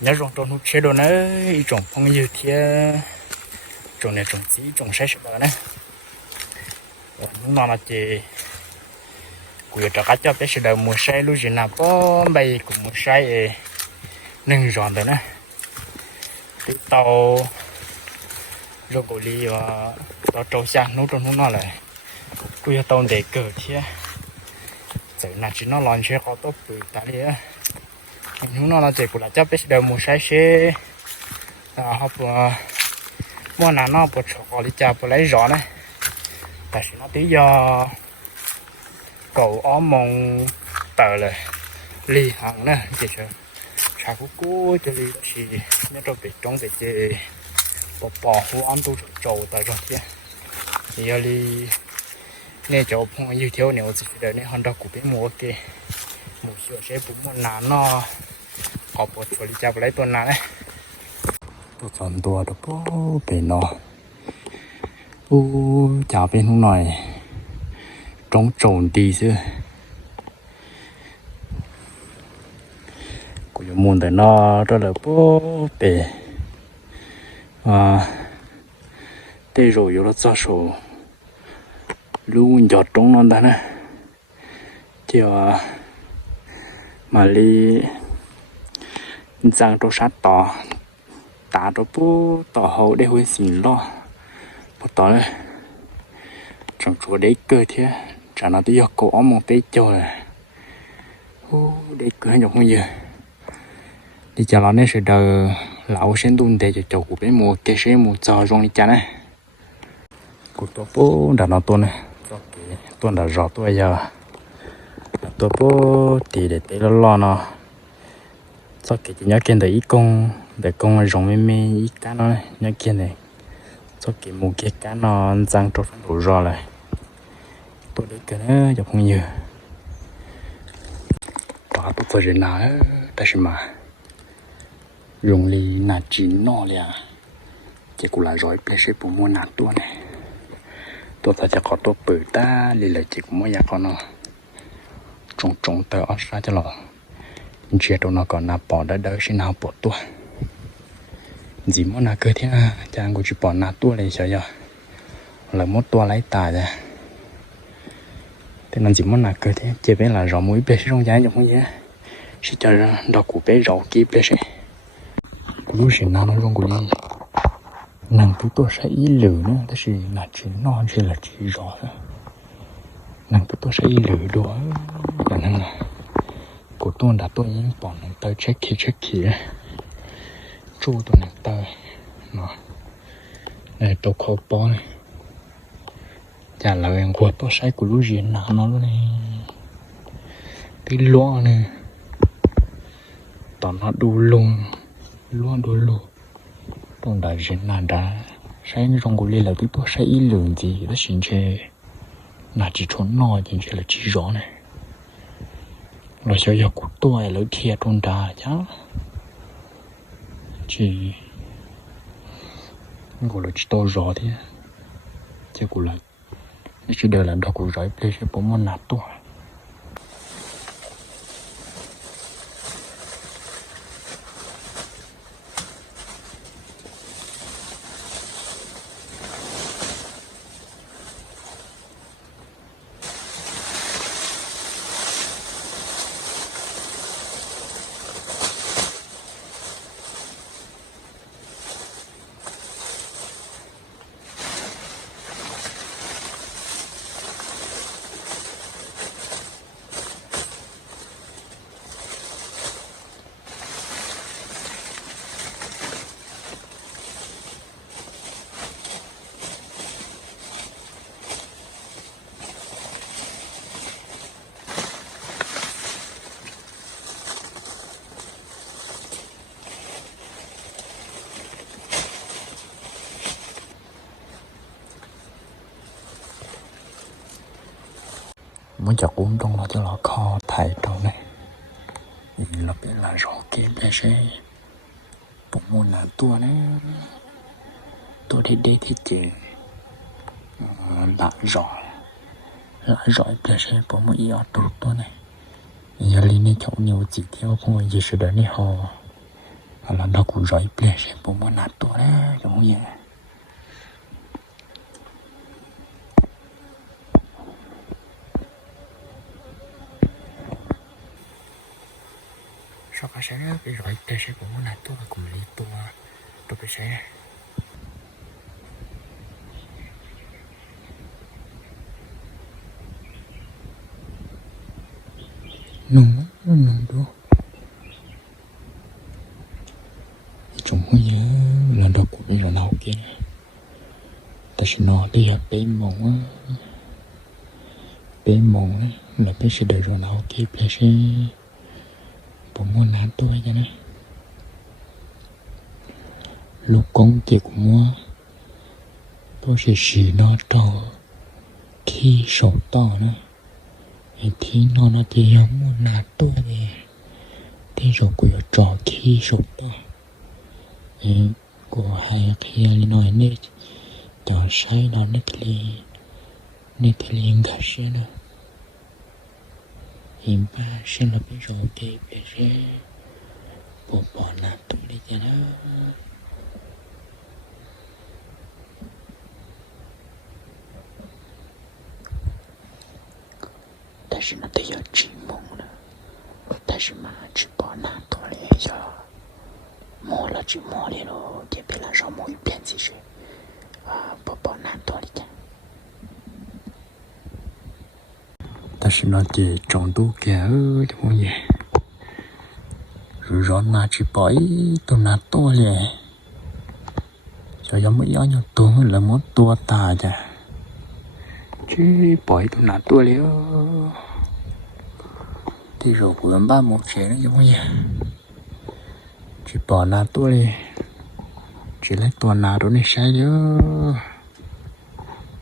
nhớ rong trồng nút chế độ nữa trồng phong như thế trồng này trồng gì trồng sai sự đó nè. Lúc nào mà chị cụ cho cá cho bé sự đầu mua sai lúc gì nào có bay cũng mua sai nâng giòn đấy nè. Cái tàu rồi cổ đi và ờ, tàu trâu xa nút trong nút nó lại. Cụ cho tàu để cờ thế giờ nào chỉ nó lon chế có tốt từ ta đi á chúng nó là chỉ của là chấp biết đầu ờ, một sai xe à họ vừa mua nào nó vừa cho họ đi chợ vừa lấy rõ này. Tại vì nó tí do cầu ó mong tờ là ly hàng nè. Chỉ sợ chả cú cú cho ly thì nhớ cho bị trong bị chơi bỏ bỏ hú ăn tu trâu tại rồi chứ thì giờ ly nè chỗ phong như thiếu nếu chỉ đợi nè hắn đó cũng biết mua cái một sữa sẽ cũng mua nán nó có bộ chỗ đi chào lấy tuần nào đấy tôi chọn tua được bố bể nó u chào bên hôm này trống trồn đi chứ của những môn tại nó rất là bố bể à tê rồi yếu nó cho số luôn giọt trống nó đó nè chiều mà đi giang đồ sát tỏ. Tá đồ bố tỏ hậu để hồi xin lo. Bố tỏ lên trong chỗ đấy cơ thế chả nó tới cổ ông một tay chờ là. Ô đấy cơ nhục không giờ đi cho nó nên sự đời, lão sen tuần để cho chầu của bé mùa cái sẽ mùa cho rong đi chả này của tôi bố đã nó tuần này tuần đã rõ tôi giờ. Tôi bố thì để tới lo nó cho cái nhớ kia để công, con công con rồng mê mê ít cá nó nhớ kia này cho cái mù kia cá nó răng trộn đủ rồi này tôi để cái nó dọc không nhiều quá bút phải rừng nào ta xem mà rồng lì là chỉ nọ liền chỉ cũng là rồi bây sẽ cũng muốn nạt tua này tôi thấy chỉ có tôi bự ta lì là chỉ cũng muốn nhà con nó trồng trồng tờ ở ra cho lòng chuyện đó nó còn nạp bỏ đã đỡ xin nào bỏ tua. Gì mỗi nào cơ thế à? Chàng của chỉ bỏ nạp tua này sao giờ. Là mốt tua lấy tà ra. Thế nên chỉ muốn nạp cơ thế. Chế biết là rõ mũi bê trong giá giống như vậy chỉ cho đọc của bé rõ kia bê sẽ lúc sẽ nào nó rong của đi, nàng tú tôi sẽ ý lử nữa. Thế thì là chỉ non chỉ là chỉ rõ thôi. Nàng tú tôi sẽ ý lử đó là năng là của tôi đã tôi yên bỏ này tới chết kia chết kia chu tôi này tới nó này tôi khó bỏ này chả là em của tôi sai của lũ gì nào nó luôn này cái loa này tao nó đủ luôn loa đủ luôn tôi đã diễn là đã sai như trong của lê là tôi tôi sai ý lượng gì đó xin chê là chỉ trốn nò chỉ là chỉ rõ này rồi cho giờ cút tôi lỡ thiệt trong trà chá chỉ gọi là chỉ to rõ thế chứ cũng là chỉ đời là đó cũng rồi bây giờ bố muốn nạt tôi. Muốn chọc uống trong nó cho nó kho thải trong này. Nhìn là biết là rõ kia bé sẽ bụng muốn là tua đấy. Tôi đi đi thì chỉ ừ, lại rõ. Lại rõ bé sẽ bụng muốn yêu tụt tua này. Giờ lên này chỗ nhiều chỉ theo không có gì sự đó này họ là nó cũng rõ ple sẽ bố mua là tua đó giống như. Sao cả sẽ bị rồi ple sẽ bố mua nát to là cùng to tôi nung nung chúng không nhớ lần đầu của mình là nào kia ta sẽ nói đi học bên mộng á. Bên mộng á, là bên sẽ đợi rồi nào kia bên sẽ bộ mua nán tôi cho nó lúc con kia của mua tôi sẽ xì nó cho khi sổ to nữa thì nó nó thì không muốn nát tôi thì thì rồi của trò khi sổ to của hai khi ali nói nè cho sai nó nè thì nè thì liền cả xe 影爸伸了杯手给别人，波波那独立点了。但是那，他要追梦了。但是嘛，吃饱那多了要磨了就磨了喽，别别来说磨一遍几水。是呢，这种都给呃的么嘢，如果那只保一都拿多了，就有冇要有多了么多大的。chứ bỏ tụi nào tua liễu thì rồi của ba một chế nó giống như chỉ bỏ nào tua đi chỉ lấy tuần nào đó này sai liễu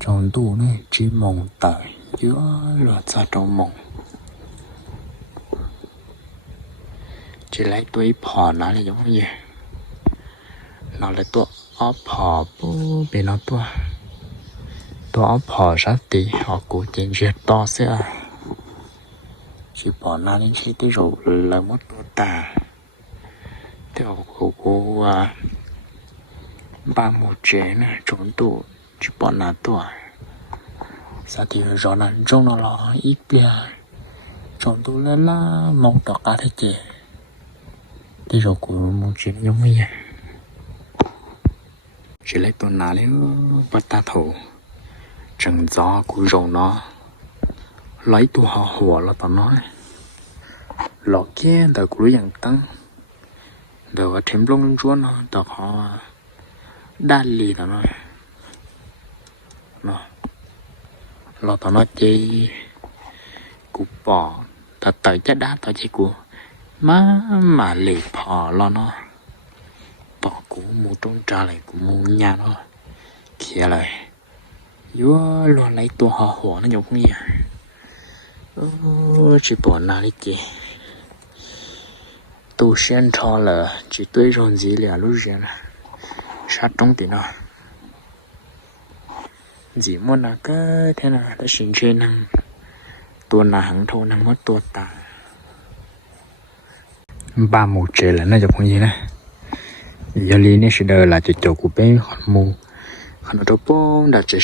trong tủ này chỉ mong tới Giữa lọt xa trong mộng chỉ lấy tuổi bỏ nó là giống như nó là tuổi ó bỏ bố bị nó tuổi ó bỏ rất tí họ cố tiền duyệt to sẽ à. chỉ bỏ na lên khi tới rồi là mất đồ tà. Theo cô cô à, ba một chế này trốn tù, chỉ bỏ na tù sao thì rõ là trong nó là ít bia trốn tôi lên là mong đọt cá thế chế. Thì rồi cô một chuyện giống như vậy. Chỉ lấy tôi nà lấy bắt ta thủ trần gió của rồng nó, lấy tụ họ hùa là tao nói. Lọ kia đời của dạng tăng đều ở thêm lông lông chúa nó đời họ đa lì tao nói. Nó lo tao nói chi? Cụ bỏ ta tới chết đá tao chi cụ má, mà lì phò lo nó. Bỏ cụ mù trong trà lại cụ mù nhà nó. Kia lại vua lo lấy tua họ hổ nó nhục nhỉ à? chỉ bỏ na đi kì tu sen cho là chỉ tuy rồi gì là lúc gì là sát trong tiền nó gì muốn là cái thế nào đã xin chơi năng. Tua là hẳn thâu năng mất tua ta ba một trẻ là nó con gì nè? Giờ lý này sẽ đợi là chỉ chụp của bé còn mù. Còn nó bông đã chỉ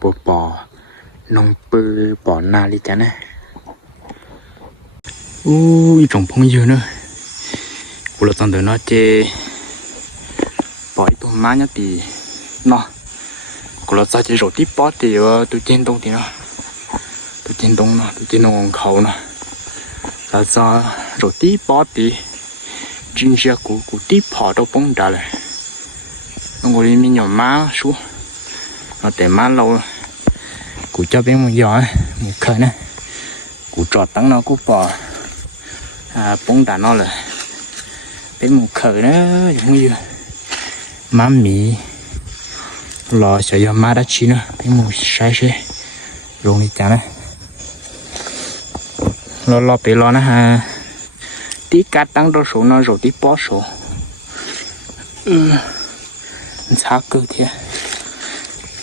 bỏ bỏ nông bự bỏ na đi chả nè. Ui trồng phong dừa nữa. Của là tao đợi nó chê. Bỏ tụi má nhá thì nó của là sao chỉ rồi tiếp bỏ thì ờ, tôi trên đông thì nó. Tôi trên đông nó, tôi trên đông khẩu nó. Là sao rồi tiếp bỏ thì chính xác của của tiếp bỏ đâu bông trả lại. Nó ngồi đi mình nhỏ má xuống. Nó để má lâu. Của cho bé một giò một khởi nè của trọt tăng nó cũng bỏ à bóng đá nó là bé một khởi đó, giống như má mì lò sợ giờ má đã chín nữa. Cái mùi sai xe rồi đi chả nè lo lo bé lò nó ha. Tí cá tăng đo số nó rồi tí bó số. Ừ. Xa cơ thế?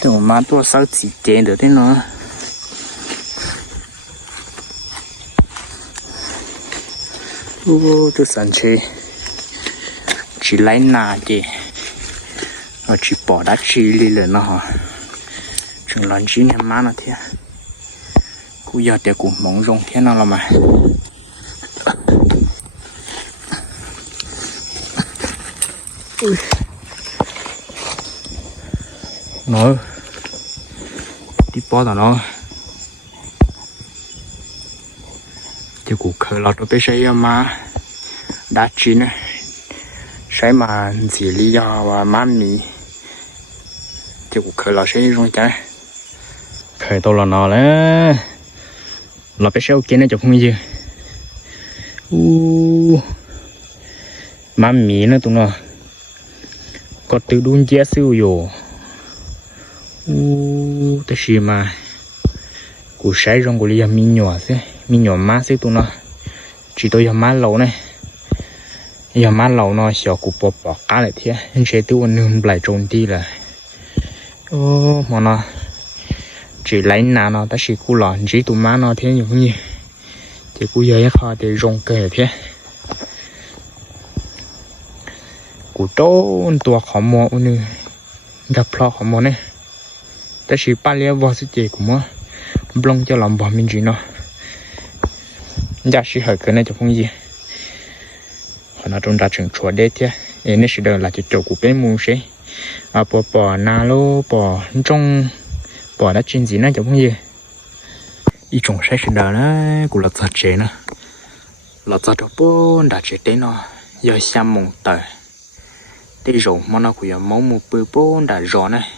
Mà má tôi sao chỉ tiền được thế nó? Ô tôi sẵn chơi chỉ lấy nà chơi nó chỉ bỏ đá chi đi lì nó hả? Chừng lần chi này má nó thế à? cú giờ để cú mong rong thế nào à? là mà nó. Đi bỏ tao nó. Chứ cú khờ lọt nó bé xây mà đá chi nữa 谁嘛，自己要啊，妈咪。Thì cũng khờ lọt xây rồi chứ khờ tôi là nó đấy là cái xây kia này chụp không gì u má mì nữa tụi nó. Có từ đun chia siêu yo u ta xí mà. Cú sai trong của lý mi nhỏ thế mi nhỏ má thế tụi nó. Chỉ tôi giờ má lâu này. Giờ má lâu nó sợ cú bỏ bỏ cá lại thế nên sẽ tiêu anh nương lại trốn đi là ô, mà nó chỉ lấy nà nó, ta chỉ cú lọ chỉ tụ má nó thế nhiều như thì cú giờ khó để rong kề thế. Cú trốn tua khó mò nữa gặp lo khó mò này ta chỉ ba lia vào sự chế của mò, blong cho lòng bỏ mình chỉ nó. Giá chỉ hỏi cái này cho không gì họ nói trong đã trường chùa đấy thế nên sẽ đợi là cho chỗ của bên mua sẽ à bỏ bỏ na lô, bỏ trong, bỏ đã chuyên gì nữa chẳng có gì. Ý trồng sẽ sinh đời nó của là thật chế nữa là thật đó bố đã chế tế nó. Giờ xem mong tờ. Đây rồi mà nó cũng mong một bữa bố đã rõ này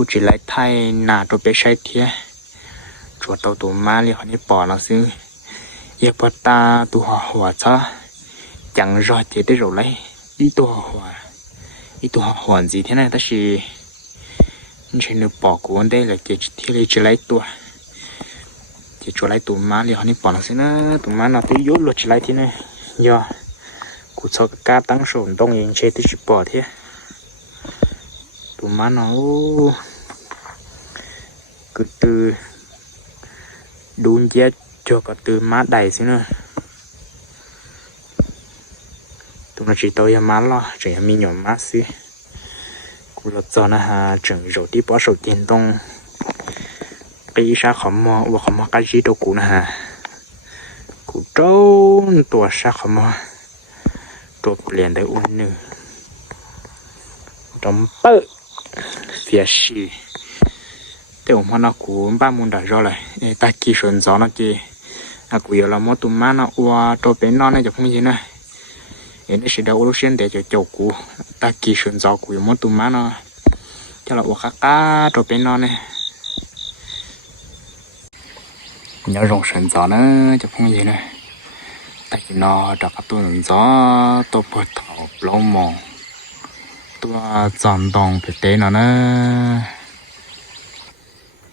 cú chỉ lấy thay nà đồ bé sai thiê chúa tàu tụ má li họ đi bỏ nó xứ. Yêu bắt ta tụ họ hòa cho chẳng rõ chế tế rồi lấy ý tụ họ hòa ý tụ họ gì thế này ta chỉ chỉ được bỏ của đây là chỉ thiết lấy chỉ lấy tụ chỉ cho lấy tụ má li họ đi bỏ nó xứ nữa tụ má nó tới yếu luật chỉ lấy thế này do cụ cho cá tăng số đông yên chơi tới chỉ bỏ thế tụi má nó cứ từ đun chết cho cả từ má đầy xíu nữa tụi nó chỉ tôi à, má lo chỉ em à, mình nhỏ má xí. Cú lột cho nó hà chừng rồi đi bỏ sầu tiền đông cái sao không mò và không mò cái gì đâu cú nè hà cú trốn tua sao không mò. Tua liền tới uốn nữa trong bơ phía xì. Thế ông nó cú ba môn đã rồi lại. Ta kỳ sơn gió nó kì. À cú yêu là một tụm má nó qua cho bên nó này chụp không gì nữa nên sẽ đâu lúc xuyên để cho cháu cú ta kỳ sơn gió cú một tụm má nó cho là qua cá cho bên nó này nhớ rong sơn gió nữa cho không gì nữa tại vì nó cho các tôi gió tôi bớt thảo lâu mòn tôi chọn đồng phải tế nó nữa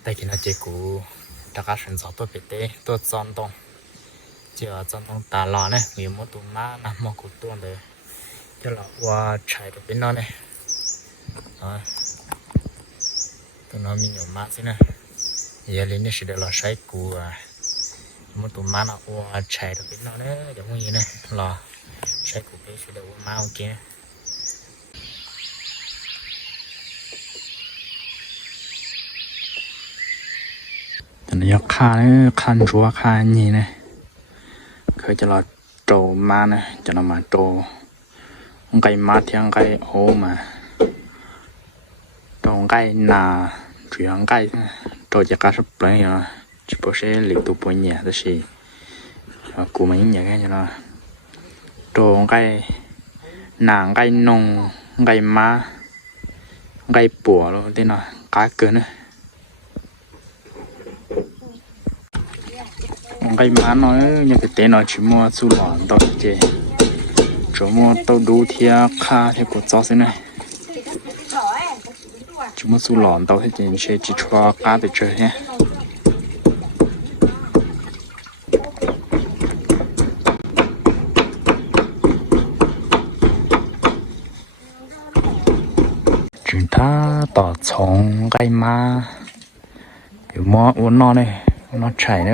đây là chế cũ tất cả sản xuất tôi phải tế tôi chọn đồng chưa chọn đồng tà lò này vì một tụ má nằm một cục tuôn để cho là qua chạy được bên nó này đó tụi nó mình nhiều má thế này giờ lên đây sẽ được là sai cũ à một tụ má nó qua chạy được bên nó đấy giống như này là sai cũ bên sẽ được qua má kia nó giờ khá này khăn chúa khá nhỉ này khởi cho là trổ ma này cho nó mà trổ cây ma thì thiên cây ô mà trổ cây nà chuyện cây trổ chỉ cá sắp lấy rồi chỉ có sẽ liên tụ bồi nhà đó là của mấy nhà cái cho nó trổ cái nàng cây nông cây ma cây bùa luôn thế nào cá cơn nữa cái má nói như cái tên nó chỉ mua su lòn đó chứ chỗ mua tàu đủ thia à, kha thì có cho thế này. Chỉ mua su lòn đó thì chỉ chỉ cho cá để chơi nhé. Chúng ta tỏ chống cái má cái mua uống no này nó chạy nó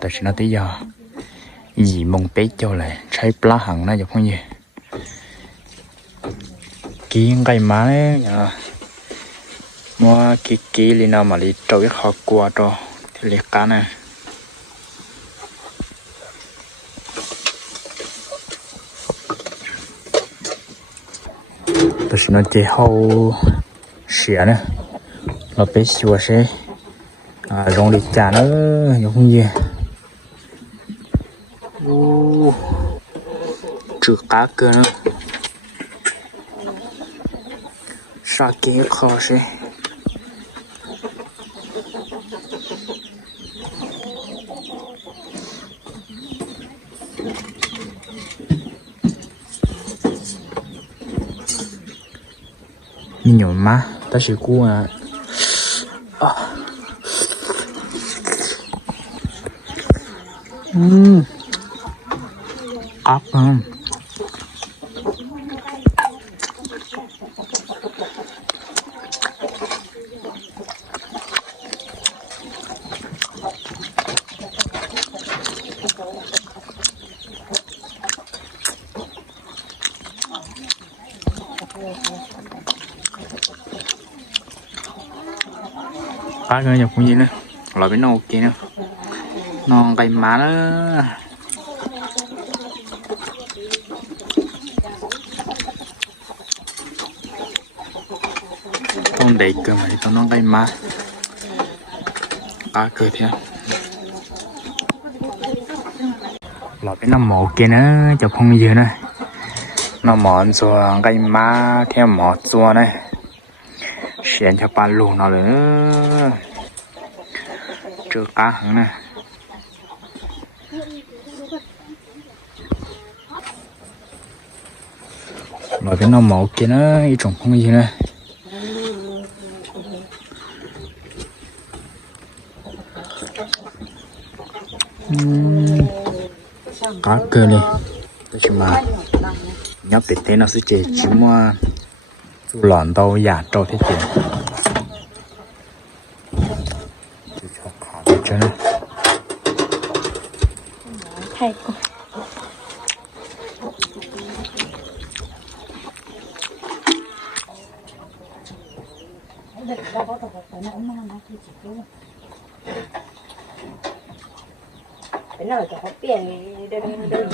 tại sao nó tí giờ gì mong bé cho lại chạy plá hằng nó giống phong gì. Kiến cây má đấy, nhờ. Mua cái kí lên nào mà đi trâu cái họ qua cho thì liệt cá này tôi sao nói chế hậu xỉa nữa. Là bé xua sẽ à rong đi chả nữa giống như ô trừ cá cơ nữa. Sa kế khó sẽ mình nhổn má ta chỉ cú Ừ. Ốc ừ. không? Bác ơi nhập cũng gì nữa, loại bánh nâu kia nữa น้องไก่มาแล้วต้องเด็กเกินไปต้องน้องไก่มาตาเกิดเนี่ยหลับเปน้ำหมอเกนะจะพงเยอะนะน้ำหมอนส่วนไก่มาเที่ยวหมอส่วนนะเสียนชะปันลูกน่าเลยเจอตาหึงนะ loại cái nó màu kia nó ít trồng không gì nữa Ừm, cá cơ đi tôi chỉ mà nhóc bị thế nó sẽ chỉ chỉ mua chú lòn đâu giả trâu thế tiền chỉ cho khó đi cho nó 太贵。cái nào cho có tiền thì đơn đơn đơn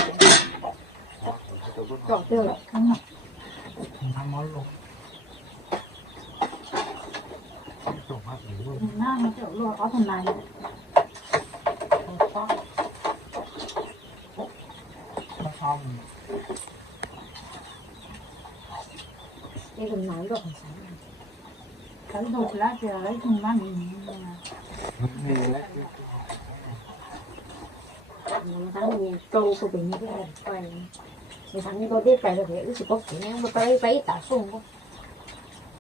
chọn tiêu lại nó kiểu lúa có phần này cái phần nói được phần sáng cái đồ lá thì lấy thùng lá mình một tháng nhiều trâu của mình như thế này quay một tháng như tôi biết phải là phải ước chỉ có chỉ ngang một tới bấy tả xuống không